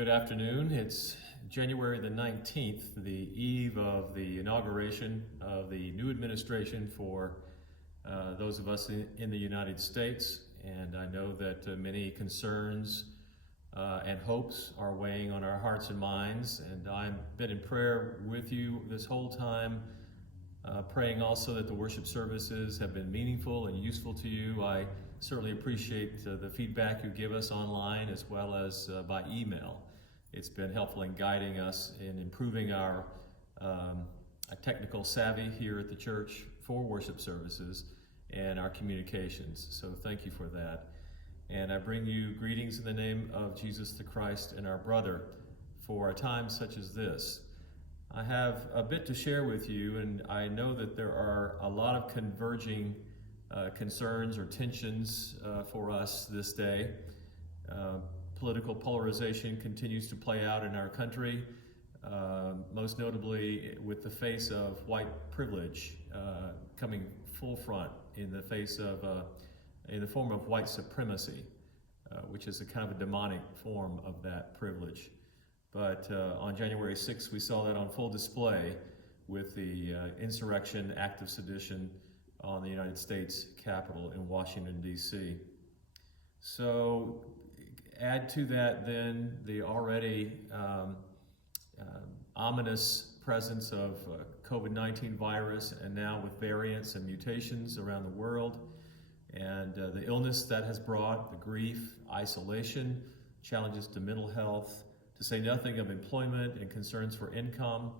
Good afternoon. It's January the 19th, the eve of the inauguration of the new administration for those of us in the United States. And I know that many concerns and hopes are weighing on our hearts and minds. And I've been in prayer with you this whole time, praying also that the worship services have been meaningful and useful to you. I certainly appreciate the feedback you give us online as well as by email. It's been helpful in guiding us in improving our technical savvy here at the church for worship services and our communications. So thank you for that. And I bring you greetings in the name of Jesus the Christ and our brother for a time such as this. I have a bit to share with you, and I know that there are a lot of converging concerns or tensions for us this day. Political polarization continues to play out in our country, most notably with the face of white privilege coming full front in the face of, in the form of white supremacy, which is a kind of a demonic form of that privilege. But on January 6th, we saw that on full display with the insurrection, act of sedition on the United States Capitol in Washington, D.C. So add to that then the already ominous presence of COVID-19 virus, and now with variants and mutations around the world, and the illness that has brought, the grief, isolation, challenges to mental health, to say nothing of employment and concerns for income,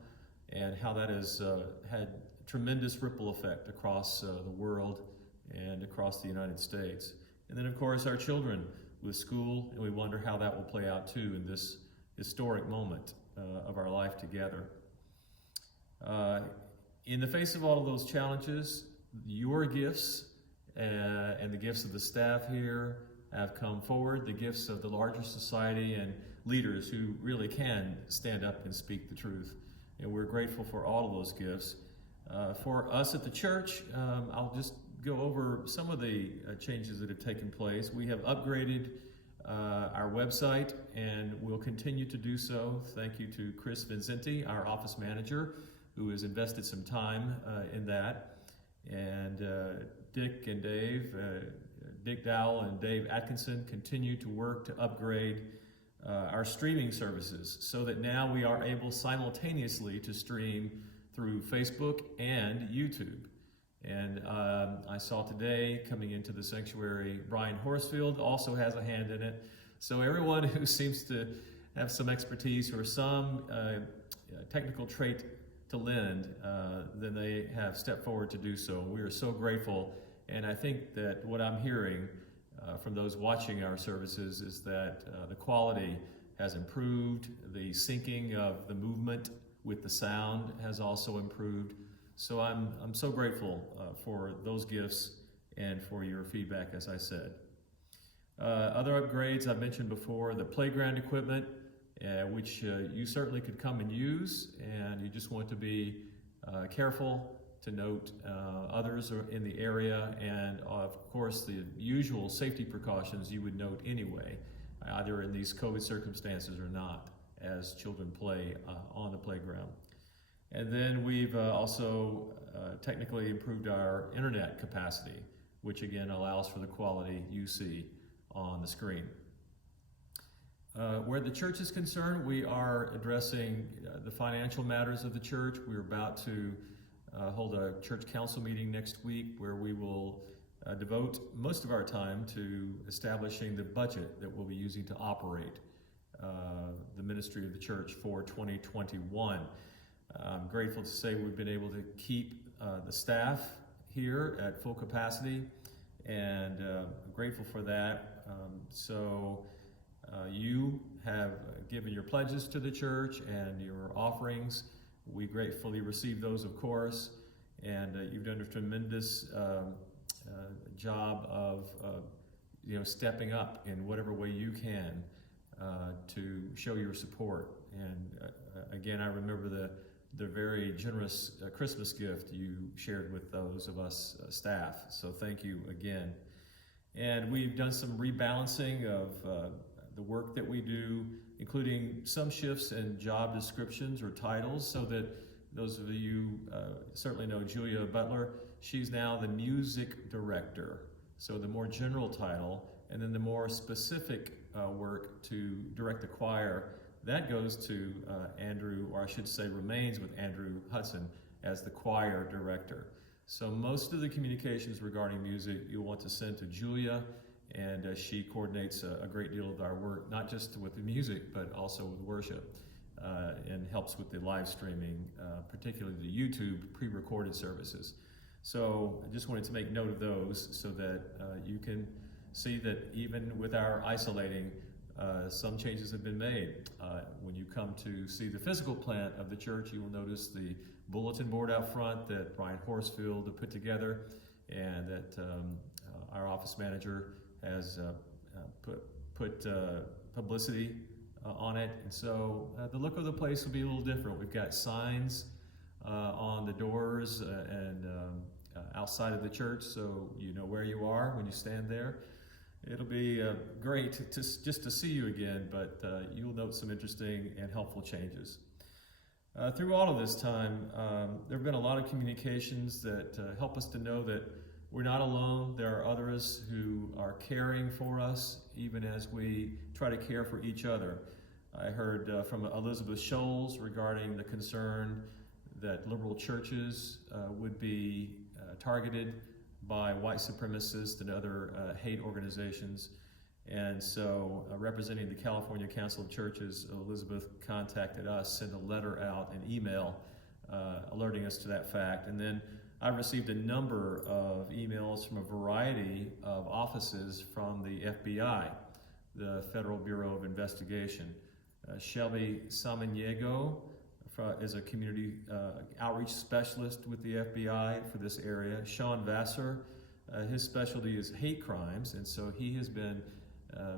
and how that has had tremendous ripple effect across the world and across the United States. And then of course our children with school, and we wonder how that will play out too in this historic moment of our life together. In the face of all of those challenges, your gifts and the gifts of the staff here have come forward, the gifts of the larger society and leaders who really can stand up and speak the truth. And we're grateful for all of those gifts. For us at the church, I'll just go over some of the changes that have taken place. We have upgraded our website, and we'll continue to do so. Thank you to Chris Vincenti, our office manager, who has invested some time in that. And Dick and Dave, Dick Dowell and Dave Atkinson continue to work to upgrade our streaming services so that now we are able simultaneously to stream through Facebook and YouTube. And I saw today, coming into the sanctuary, Brian Horsfield also has a hand in it. So everyone who seems to have some expertise or some technical trait to lend, then they have stepped forward to do so. We are so grateful. And I think that what I'm hearing from those watching our services is that the quality has improved. The syncing of the movement with the sound has also improved. So I'm so grateful for those gifts and for your feedback, as I said. Other upgrades I've mentioned before, the playground equipment, which you certainly could come and use, and you just want to be careful to note others are in the area, and of course the usual safety precautions you would note anyway, either in these COVID circumstances or not, as children play on the playground. And then we've also technically improved our internet capacity, which again allows for the quality you see on the screen. Where the church is concerned, we are addressing the financial matters of the church. We're about to hold a church council meeting next week where we will devote most of our time to establishing the budget that we'll be using to operate the ministry of the church for 2021. I'm grateful to say we've been able to keep the staff here at full capacity, and grateful for that. So you have given your pledges to the church and your offerings. We gratefully receive those, of course, and you've done a tremendous job of stepping up in whatever way you can to show your support. And again, I remember the very generous Christmas gift you shared with those of us staff. So thank you again. And we've done some rebalancing of the work that we do, including some shifts in job descriptions or titles, so that those of you certainly know Julia Butler. She's now the music director. So the more general title, and then the more specific work to direct the choir, that goes to Andrew, or I should say remains with Andrew Hudson as the choir director. So most of the communications regarding music you'll want to send to Julia, and she coordinates a great deal of our work, not just with the music, but also with worship, and helps with the live streaming, particularly the YouTube pre-recorded services. So I just wanted to make note of those so that you can see that even with our isolating, some changes have been made. When you come to see the physical plant of the church, you will notice the bulletin board out front that Brian Horsfield put together, and that our office manager has put publicity on it. And so the look of the place will be a little different. We've got signs on the doors and outside of the church, so you know where you are when you stand there. It'll be great just to see you again, but you'll note some interesting and helpful changes. Through all of this time, there have been a lot of communications that help us to know that we're not alone. There are others who are caring for us, even as we try to care for each other. I heard from Elizabeth Scholes regarding the concern that liberal churches would be targeted by white supremacists and other hate organizations. And so representing the California Council of Churches, Elizabeth contacted us, sent a letter out, an email alerting us to that fact. And then I received a number of emails from a variety of offices from the FBI, the Federal Bureau of Investigation. Shelby Samaniego is a community outreach specialist with the FBI for this area. Sean Vassar, his specialty is hate crimes, and so he has been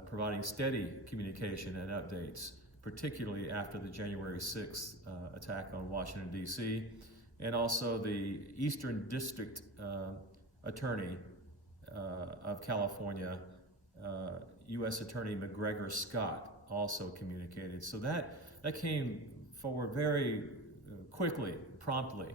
providing steady communication and updates, particularly after the January 6th attack on Washington, D.C., and also the Eastern District Attorney of California, U.S. Attorney McGregor Scott, also communicated. So that came forward very quickly, promptly,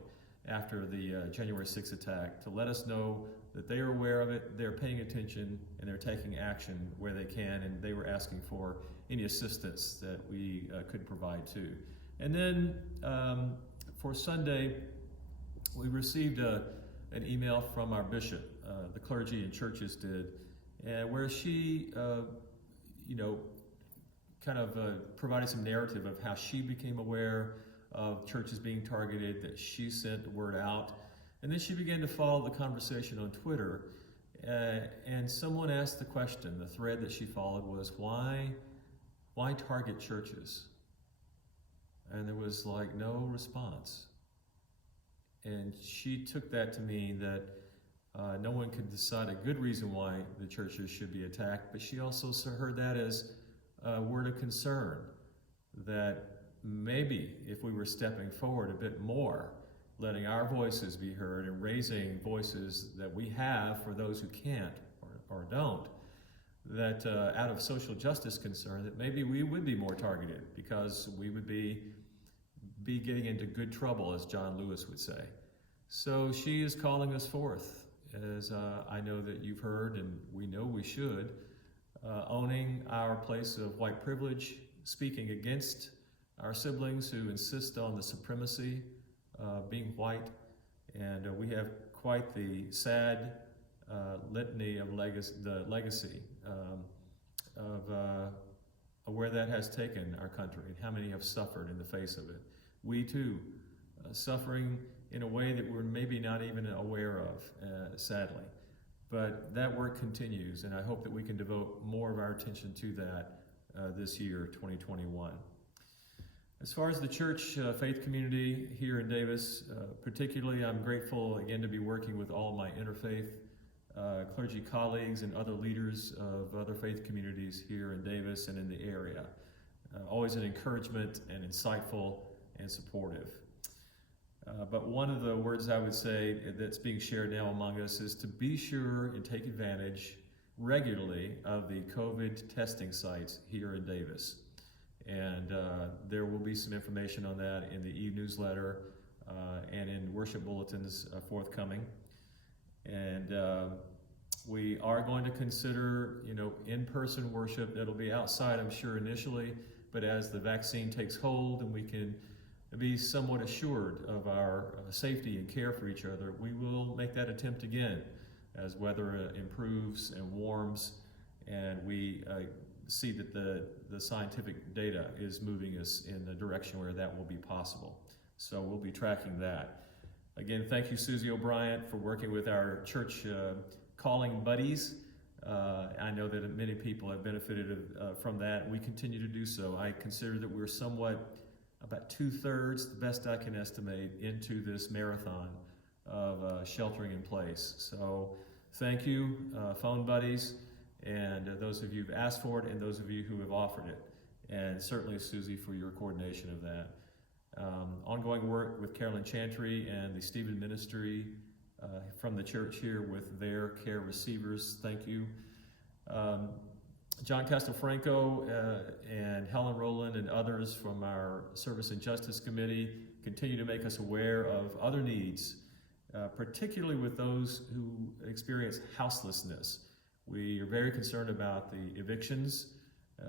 after the January 6th attack, to let us know that they are aware of it, they're paying attention, and they're taking action where they can, and they were asking for any assistance that we could provide too. And then for Sunday, we received an email from our bishop, the clergy and churches did, where she, kind of provided some narrative of how she became aware of churches being targeted, that she sent the word out. And then she began to follow the conversation on Twitter. And someone asked the question, the thread that she followed was, why target churches? And there was like no response. And she took that to mean that no one could decide a good reason why the churches should be attacked, but she also heard that as a word of concern, that maybe if we were stepping forward a bit more, letting our voices be heard and raising voices that we have for those who can't or don't, that out of social justice concern, that maybe we would be more targeted because we would be getting into good trouble, as John Lewis would say. So she is calling us forth, as I know that you've heard, and we know we should, owning our place of white privilege, speaking against our siblings who insist on the supremacy of being white. And we have quite the sad litany of legacy of where that has taken our country and how many have suffered in the face of it. We too, suffering in a way that we're maybe not even aware of, sadly. But that work continues, and I hope that we can devote more of our attention to that this year, 2021. As far as the church faith community here in Davis, particularly I'm grateful again to be working with all of my interfaith clergy colleagues and other leaders of other faith communities here in Davis and in the area. Always an encouragement and insightful and supportive. But one of the words I would say that's being shared now among us is to be sure and take advantage regularly of the COVID testing sites here in Davis. And there will be some information on that in the e-newsletter and in worship bulletins forthcoming. And we are going to consider, in-person worship. That'll be outside, I'm sure, initially, but as the vaccine takes hold and we can be somewhat assured of our safety and care for each other, we will make that attempt again as weather improves and warms, and we see that the scientific data is moving us in the direction where that will be possible. So we'll be tracking that. Again, thank you, Susie O'Brien, for working with our church calling buddies. I know that many people have benefited from that. We continue to do so. I consider that we're somewhat about 2/3, the best I can estimate, into this marathon of sheltering in place. So thank you, phone buddies, and those of you who've asked for it and those of you who have offered it. And certainly, Susie, for your coordination of that. Ongoing work with Carolyn Chantry and the Stephen Ministry from the church here with their care receivers. Thank you. John Castelfranco and Helen Rowland and others from our Service and Justice Committee continue to make us aware of other needs, particularly with those who experience houselessness. We are very concerned about the evictions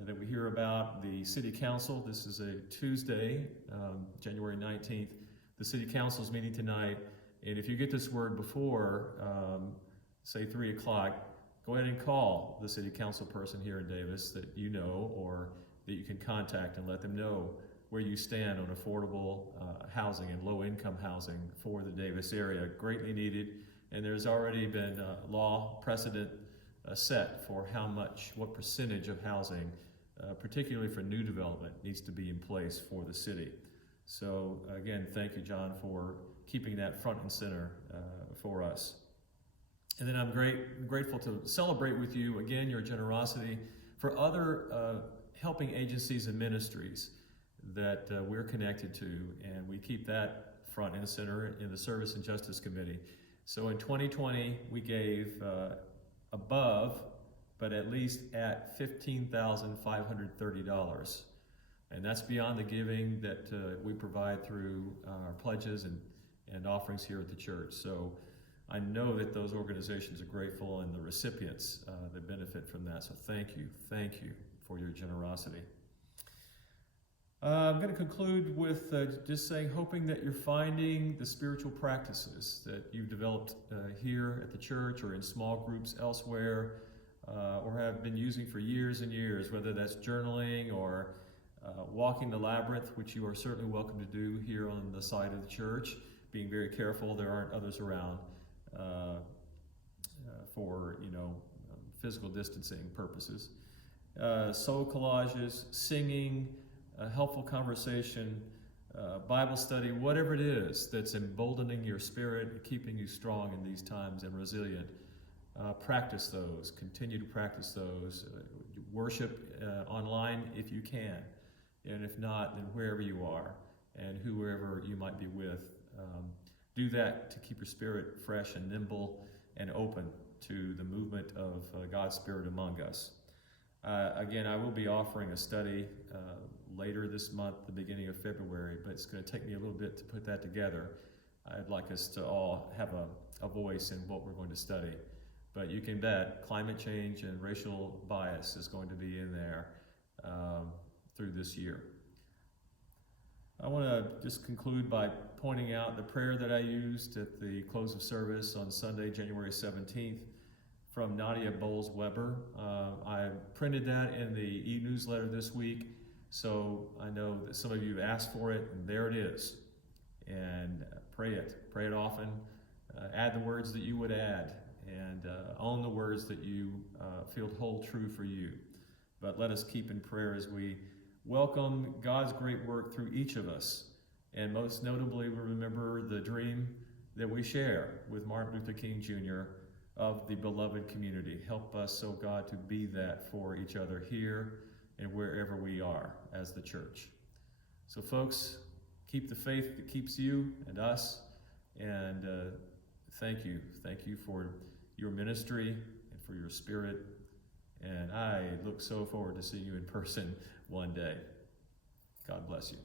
that we hear about. The City Council, this is a Tuesday, January 19th, the City Council is meeting tonight, and if you get this word before, say 3 o'clock, go ahead and call the City Council person here in Davis that you know or that you can contact and let them know where you stand on affordable housing and low-income housing for the Davis area. Greatly needed, and there's already been law precedent set for what percentage of housing, particularly for new development, needs to be in place for the city. So again, thank you, John, for keeping that front and center for us. And then I'm grateful to celebrate with you again your generosity for other helping agencies and ministries that we're connected to, and we keep that front and center in the Service and Justice Committee. So in 2020, we gave above, but at least at $15,530. And that's beyond the giving that we provide through our pledges and offerings here at the church. So I know that those organizations are grateful and the recipients that benefit from that. So thank you for your generosity. I'm going to conclude with just saying, hoping that you're finding the spiritual practices that you've developed here at the church or in small groups elsewhere, or have been using for years and years, whether that's journaling or walking the labyrinth, which you are certainly welcome to do here on the side of the church, being very careful there aren't others around for physical distancing purposes. Soul collages, singing, helpful conversation, Bible study, whatever it is that's emboldening your spirit and keeping you strong in these times and resilient. Practice those, continue to practice those. Worship online if you can, and if not, then wherever you are and whoever you might be with. Do that to keep your spirit fresh and nimble and open to the movement of God's Spirit among us. Again, I will be offering a study later this month, the beginning of February, but it's going to take me a little bit to put that together. I'd like us to all have a voice in what we're going to study. But you can bet climate change and racial bias is going to be in there through this year. I want to just conclude by pointing out the prayer that I used at the close of service on Sunday, January 17th, from Nadia Bowles-Weber. I printed that in the e-newsletter this week, so I know that some of you have asked for it, and there it is. And pray it often. Add the words that you would add, and own the words that you feel hold true for you. But let us keep in prayer as we welcome God's great work through each of us. And most notably, we remember the dream that we share with Martin Luther King Jr. of the beloved community. Help us, oh God, to be that for each other here and wherever we are as the church. So folks, keep the faith that keeps you and us, and thank you for your ministry and for your spirit And I look so forward to seeing you in person one day. God bless you.